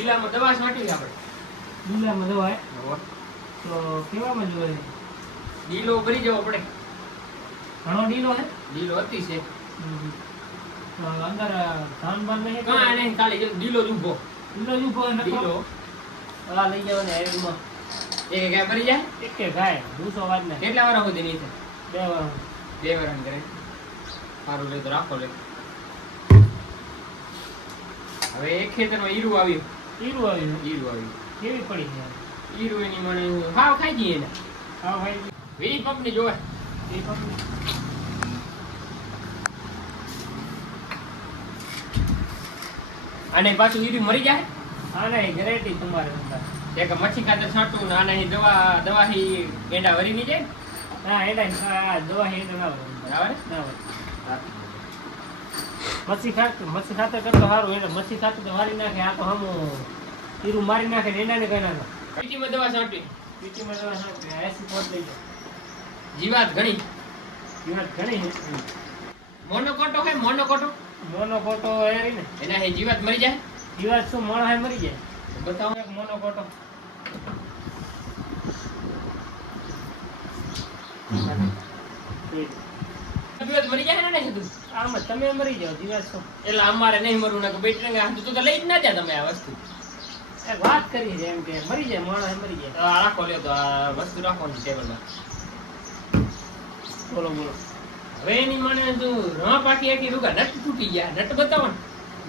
લીલામાં દવા છાંટી આપણે. લીલામાં દવા તો કેવામાં જોઈએ? લીલો ભરી જવો પડે. ઘણો ઢીલો છે? લીલો હતી છે. તો અંદર ધાન બાન નહીં? કાંઈ નહીં, ખાલી લીલો જ ઊભો. લીલો જ ઊભો હોય લીલો. આ લઈ જાવ ને હેવીમાં. એક ગાય ભરી જાય? એક કે ગાય 200 વાટ ને. કેટલા વાર સુધી નહીં થાય? 2 વાર. 2 વાર કરે. સારું લે તો રાખો લે. હવે એક ખેતરમાં ઈરું આવ્યું. ઈરું આવ્યું. ઈરું આવ્યું. કેવી પડી છે? ઈરું એની મને હાવ ખાઈ જઈએ ને. હા ભાઈ. વીરી પંપની જોવે. એ પણ અને પાછું ઈરું મરી જાય. હા નહીં ગેરંટી તમારે અંદર. એક મચ્છી ખાતર છાંટું ને આને દવાથી એંડા વરી નહીં જાય. હા એડા દવા હે ના આવે. બરાબર ના આવે. મચ્છી ખાતર કરતો સારું એટલે મચ્છી ખાતર તો મારી નાખે. આ તો હમ ઈરું મારી નાખે ને એના ને કઈ નાખે. પીટીમાં દવા છાંટી. પીટીમાં દવા નાખે 80 પોટ લઈ જાય. જીવાત ઘણી. જીવાત ઘણી છે. મોનોકોટો હે મોનોકોટો. મોનોકોટો એરી ને એના હે જીવાત મરી જાય. જીવાત શું માણસ મરી જાય? બતાવો એક મોનોકોટો. જીવાત મરી જાય ને નહીં તું. આમાં તમે મરી જાઓ જીવાત શું? એટલે અમારે નહીં મરવું ને બેટરંગ હાથ તો લઈ જ ના જા તમે આ વસ્તુ. એક વાત કરી છે એમ કે મરી જાય માણસ મરી જાય. તો આ રાખો લ્યો તો આ વસ્તુ રાખો ને ટેબલમાં. બોલો બોલો. હવે એની મને તું રા પાકી આખી રૂગા નટ તૂટી ગયા. નટ બતાવો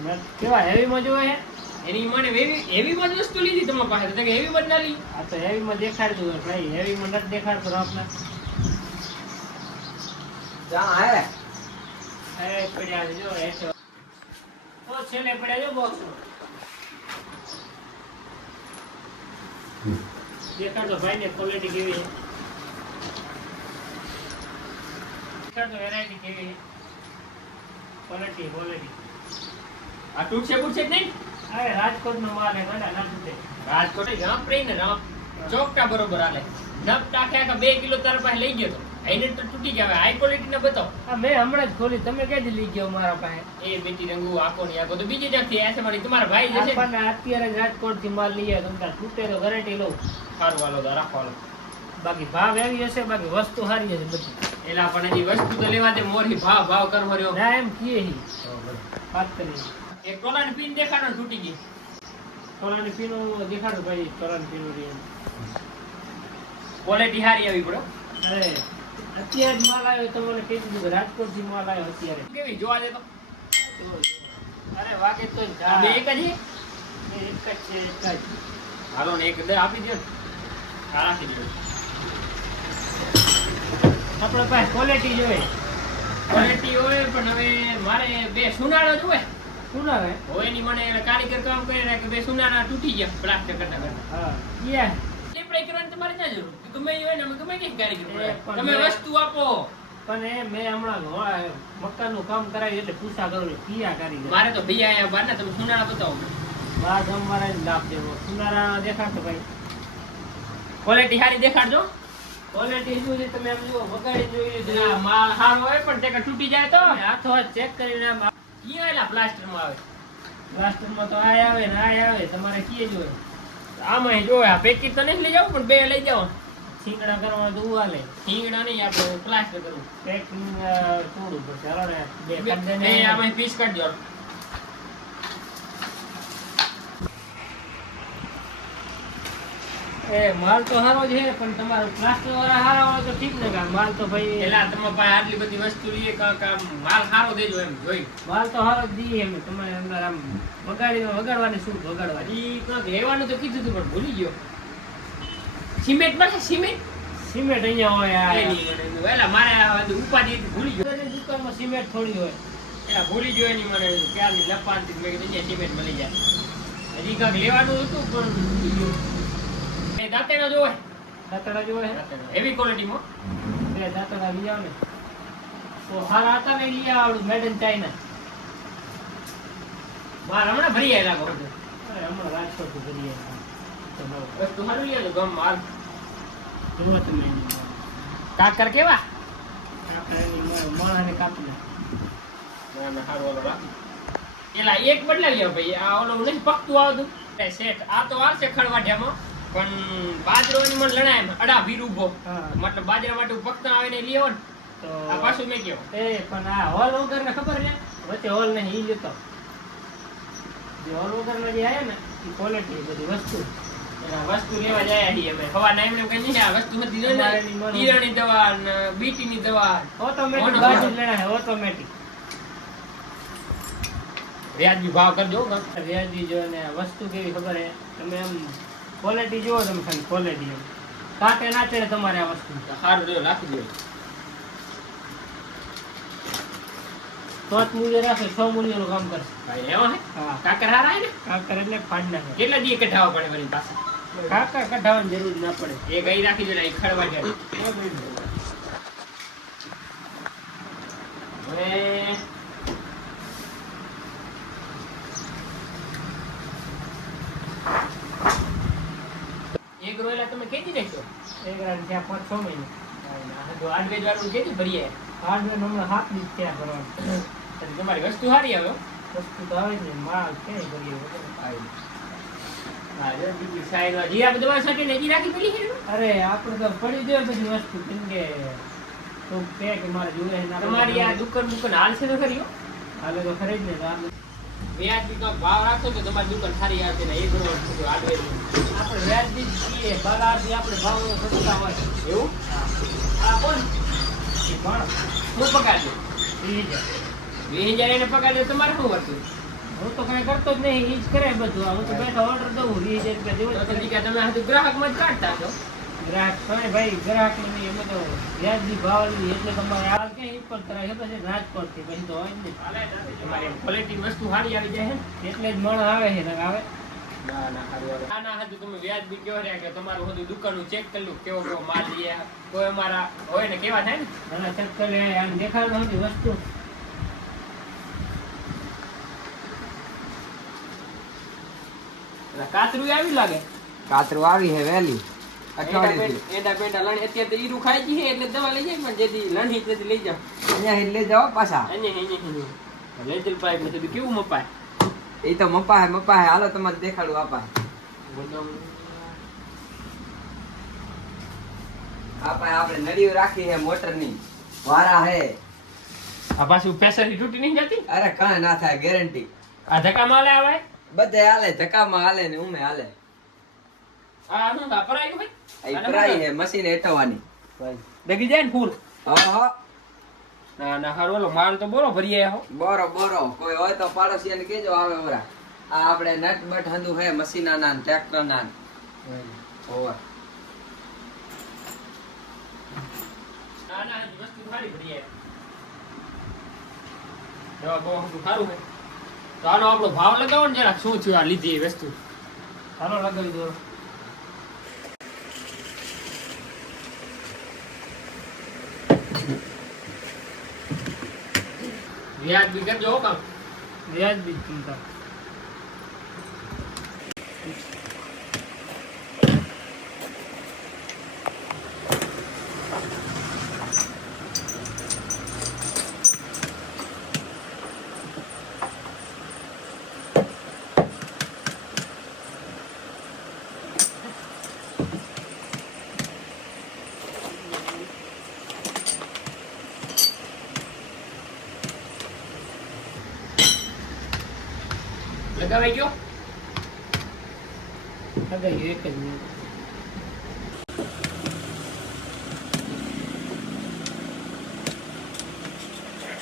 ને. કેવા હેવીમાં જોવે છે? એની મને હેવીમાં જ વસ્તુ લીધી તમારા પાસે તો કે હેવીમાં જ ના લી. આ તો હેવીમાં દેખાડતું હોય ભાઈ. હેવીમાં નથી દેખાડતો આપને. જા હે એ પડ્યા છે જો હેઠો. તો છેલ્લે પડ્યા જો બોક્સ. દેખાડતો ભાઈને ક્વોલિટી કેવી છે. દેખાડતો વેરાયટી કેવી છે. ક્વોલિટી. આ તૂટશે પૂછશે નહીં. અરે રાજકોટનો માલ હે ગડા ના તૂટે. રાજકોટ રામ પ્રેમ ને રામ ચોકટા બરોબર હાલે. નપ ટાખ્યા કે 2 કિલો તારા પાસે લઈ ગયો તો એને તો તૂટી ગયા. હાઈ ક્વોલિટી ને બતાવો. આ મેં હમણાં જ ખોલી. તમે ક્યાંથી લઈ ગયો મારા પાસે? એ બેટી રંગુ આકો ની આકો તો બીજી જગ્યાથી આસે મારી તમારા ભાઈ જશે. આપણને અત્યારે જ રાજકોટથી માલ લઈ આવ્યો. તમને તૂટે તો ગેરંટી લઉં. સારું વાલો તો રાખો હાલો. બાકી ભાવ એવી હશે. બાકી વસ્તુ સારી હશે બધી. એલા પણ હજી વસ્તુ તો લેવા દે. મોરી ભાવ કરવો રહ્યો. ના એમ કીએ હી વાત કરી. એક ટોલાની પિન દેખાડો ને તૂટી ગઈ. સોનાની પીનું દેખાડો ભાઈ. સોનાની પીનું રહી ક્વોલિટી સારી આવી પડો. અરે અત્યારે જ માલ આવ્યો. તમને કહી દીધું કે રાજકોટથી માલ આવ્યો અત્યારે. કેવી જોવા દે તો. અરે વાગે તો બે એક જ છે. એક જ છે. એક જ. હાલો ને એક દે આપી દો ને. આ રાખી દો. આપણે પાસે ક્વોલિટી જોઈએ. ક્વોલિટી હોય પણ હવે મારે 2 સુનાળો જોવે. શું ના હોય? હોય ની મને કારીગર કામ કરે કે 2 સુનાળા તૂટી ગયા પ્લાસ્ટર કરતા કરતા. હા યા લેપડાઈ કરવાની તમારે ક્યાં જરૂર? ગમે એ હોય ને અમે ગમે ક્યાં કારીગર બોલાવીએ. પણ તમે મેં- વસ્તુ આપો. પણ એ મેં હમણાં મકાનનું કામ કરાવ્યું એટલે પૂછા કરું કિયા કરી દે. મારે તો ભૈયા આયા બાર ને તમે સુનાળા બતાવો. વાત અમારે જ લાભ દેવો. સુનારા દેખાડતો ભાઈ. ક્વોલિટી સારી દેખાડજો. ક્વોલિટી શું છે તમે એમ જુઓ. વગાડી જોઈ આ માલ સારો હોય પણ તે તૂટી જાય તો હાથો હાથ ચેક કરીને આમ ક્યાં એલા પ્લાસ્ટરમાં આવે. પ્લાસ્ટરમાં તો આ આવે ને આ આવે. તમારે કીએ જોઈએ. આમાં જો આ પેકેટ તો નહીં લઈ જાવ પણ 2 લઈ જાઓ. છીંગડા કરવા તો ઉવાલે. ઠીંગડા નહીં આપણે પ્લાસ્ટર કરવું. પેકિંગ થોડું પડશે. હાલો ને બે બે આમાં પીસ કાઢજો. એ માલ તો સારો જ છે પણ તમારો પ્લાસ્ટર વાળા સારા હોય તો ઠીક ને. માલ તો ભાઈ એલા તમારા પાસે આટલી બધી વસ્તુ લઈએ કાં માલ સારો દેજો એમ જોઈ. માલ તો સારો જ દઈએ એમ. તમારે અંદર આમ વગાડવાની શું વગાડવાની. ઈ કાંક લેવાનું તો કીધું હતું પણ ભૂલી ગયો. સિમેન્ટ મળે સિમેન્ટ. સિમેન્ટ અહીંયા હોય. આ એલા મારે આ બધું ઉપાધિ હતી, ભૂલી ગયો. બધાની દુકાનમાં સિમેન્ટ થોડી હોય. એલા ભૂલી ગયો એની મને ક્યારની લપાનથી મેં કીધું અહીંયા સિમેન્ટ મળી જાય. હજી કાંક લેવાનું હતું પણ ભૂલી ગયો. એ દાંતેડો જોવે. દાંતડા જોવે છે. હેવી ક્વોલિટીમાં. બે દાંતડા લઈ આવો ને તો સારા હતા ને. લઈ આવડું મેડ ઇન ચાઇના. માર હમણાં ભરી આવેલા કહો. અરે હમણાં રાજકોટ કરીએ વસ્તુ સારું લે તો ગમ માલ. જોવો તમે કાકર કેવા? માણસને કાપી નાખે. ના ના સારું ઓલો રાખી. એલા એક બદલાવી આવ ભાઈ. આ ઓલો નહીં પકતું આવતું. માટે સેટ આ તો વાર છે ખડવાઢિયામાં પણ બાજરાની મન લણાય એમ અડા ભીર ઊભો હા. મતલબ બાજરા માટે પકતા આવે ને ઈ લેવો ને તો આ પાછું મેં કયો એ પણ આ હોલ વગર ને ખબર છે વચ્ચે હોલ ને ઈ લેતો જે હોલ વગર ના જે આયા ને ઈ ક્વોલિટી બધી વસ્તુ એના વસ્તુ લેવા જાય છીએ અમે હવાના એમને કઈ નહીં આ વસ્તુ હતી ને તમારેની મન. ઈરાની દવા ને બીટીની દવા ઓટોમેટિક મોનો બાજુ મોનો. લેણા છે ઓટોમેટિક વ્યાજબી ભાવ કરજો હો કાકા. વ્યાજી જો ને આ વસ્તુ કેવી ખબર છે તમે એમ ક્વોલિટી જુઓ તમે ખાલી ક્વોલિટી એમ કાંટે ના ચડે તમારે આ વસ્તુ સારું જો રાખી દો તો જ મૂલ્ય રાખે 100 મૂલ્યનું કામ કરશે ભાઈ એવો હે હા કાકર હારા હે ને કાકર એટલે ફાડ નાખે કેટલા દી કઢાવવા પડે વળી પાસે કાકર કઢાવવાની જરૂર ના પડે એ ગઈ રાખી દો ને એ ખડવા જાય હવે એક રોયલા તમે કેજી નાખ્યો એક રાત ત્યાં 5-6 મહિને તો આડવેજ વાળું કેજી ભરીએ હાર્ડવેર હમણાં 7 દિવસ થયા કરવાનું એટલે તમારી વસ્તુ સારી આવે હો. વસ્તુ તો આવે જ ને માલ ક્યાંય કરીએ વગર. હા જો બીજી સાઈડ જીરા તમારી સાથે ને હજી રાખી પેલી છે ને? અરે આપણે તો પડી જોઈએ બધી વસ્તુ કેમ કે તો કે મારે જોવે છે ને આપણે તમારી આ દુકાન હાલ છે તો ખરી હો. હાલે તો ખરી જ ને તો આપણે વ્યાજબી કાંઈક ભાવ રાખશો તો તમારી દુકાન સારી આવશે ને એક રોજ સુધી આડવેજ વ્યાજબી જ છીએ બગાડથી આપણે ભાવ સસ્તા હોય એવું આ કોણ એ પણ હું પગાડજો 20,000 20,000 એને પગાડજો તમારે શું વર્તું હું તો કઈ કરતો જ નહીં ઈ જ કરે બધું હું તો બેઠા ઓર્ડર દઉં 20,000 રૂપિયા દેવું તો દીકા તમે હાથું ગ્રાહકમાં જ કાઢતા છો ગ્રાહક હોય ભાઈ ગ્રાહક નહીં એમાં તો વ્યાજબી ભાવ લઈએ એટલે તમારે આ ક્યાં ઈ પણ કરાય ખબર છે રાજકોટથી પછી તો હોય જ નહીં તમારી ક્વોલિટી વસ્તુ સારી આવી જાય છે એટલે જ મણ આવે છે ને આવે ના ના સારું આવે આના હાથું તમે વ્યાજબી કહો રહ્યા કે તમારું બધું દુકાનનું ચેક કર્યું કેવો કેવો માલ લઈએ કોઈ અમારા હોય ને કેવા થાય ને ઘણા ચક્કર આમ દેખાડતો નથી વસ્તુ એટલે કાતરું આવી લાગે કાતરું આવી હે વેલી અઠવાડિયેથી એડા પેડા લણી અત્યારે તો ઈરું ખાઈ ગઈ છે એટલે દવા લઈ જાય પણ જેથી લણી તેથી લઈ જાવ અહીંયા લઈ જાઓ પાછા એને લેજલ પાઇપ ને બધું કેવું મપાય એ તો મપા હે હાલો તમારે દેખાડું આપા આપા આપણે નળીઓ રાખી હે મોટરની વારા હે આ પાછું ફેસરી તૂટી નહીં જતી અરે કાંઈ ના થાય ગેરંટી આ ધક્કા માલે આવે બધે હાલે ધક્કામાં હાલે ને ઉમે હાલે આ શું વાપરાયું ભાઈ આ પ્રાઈ હે મશીન હેઠવાની દગી જાય ને ફૂલ હા ના ના હારું ઓલો માલ તો બોલો ભરીએ હો બોરો કોઈ હોય તો પાડોશીને કેજો આવે ઓરા આ આપણે નટ બટ હંધુ હે મશીના ના ટ્રેક્ટર ના ઓવા ના ના વસ્તુ સારી ભરીએ જો બહુ સારું છે તો આનો આપણો ભાવ લગાવો ને જરા શું થયું આ લીધી એ વસ્તુ હાલો લગાવી દો વ્યાજ બી કરજો હો કામ વ્યાજબી જ ચિંતા લગાવાઈ ગયો લગાવી એક જ મિનિટ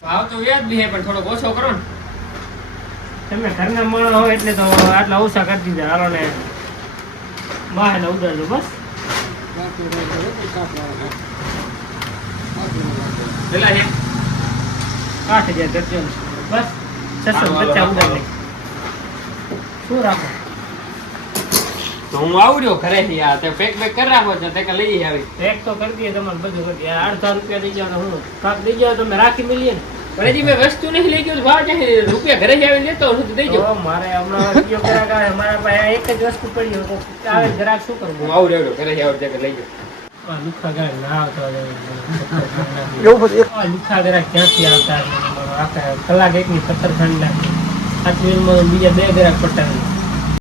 ભાવ તો વ્યાજ બી હે પણ થોડો ઓછો કરો ને તમે ઘરના માણસ હોય એટલે તો આટલા ઓછા કરી દીધા હાલો ને માહેને ઉડાડજો બસ પેલા છે 8,000 દર્જન બસ 650 ઉડાડી શું રાખો તો હું આવું રહ્યો ઘરે થી આ તે પેક કરી રાખો છો તે કે લઈ આવી એક તો કરી દઈએ તમારે બધું કરી દઈએ 8,000 રૂપિયા દઈ જાવ હું કાક દઈ જાવ તમે રાખી મળીએ ને પણ હજી મેં વસ્તુ નહીં લઈ ગયો ભાવ છે રૂપિયા ઘરે આવીને લેતો હું તો દઈ તો જાઉં મારે હમણાં કયો ગ્રાહક આવે મારા પાસે એક જ વસ્તુ પડી હોય તો આવે ગ્રાહક શું કરવું હું આવું રહ્યો ઘરે આવે તે લઈ જાઉં આ લુખા ગ્રાહક ના આવતો આ લુખા ગ્રાહક ક્યાંથી આવતા આખા કલાક એકની 17 ખંડ ના 7 મિનિટમાં બીજા 2 ગ્રાહક પટાવી